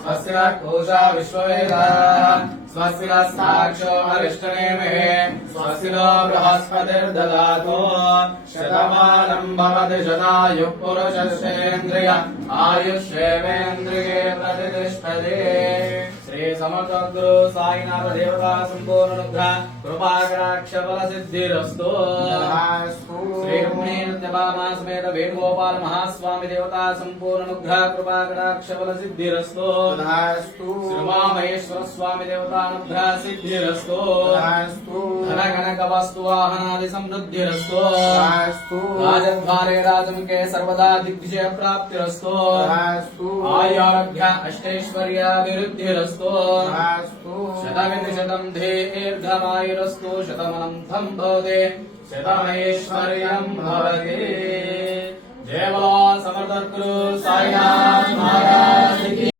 स्वस्य कोशा विश्ववेदाः स्वस्य साक्षो अरिष्टनेमिः स्वस्य नो बृहस्पतिर्ददातु शतमानं भवति शतायुः पुरुषस्येन्द्रिय आयुष्येवेन्द्रिये प्रतिष्ठते। श्री समर्थ गुरु साईनाथ देवता संपूर्ण अनुग्रह कृपाकटाक्ष बल सिद्धिरस्तु। श्री रुक्मिणी नृत्यभामा समेत वेणुगोपाल महास्वामी देवता संपूर्ण अनुग्रह कृपाकटाक्ष बल सिद्धिरस्तु। श्री उमामहेश्वर स्वामी देवता अनुग्रह सिद्धिरस्तु। धन कनक वस्तु वाहनादि समृद्धिरस्तु। राजद्वारे राजमुखे सर्वदा दिग्विजय प्राप्तिरस्तु। आयुरारोग्य अष्टैश्वर्याभिवृद्धिरस्तु। शतमितिशतं दीर्घमायुरस्तु। शतमनन्तं भवति शतमैश्वर्यं भवति। जय बोलो समर्थ गुरु साईनाथ महाराज की।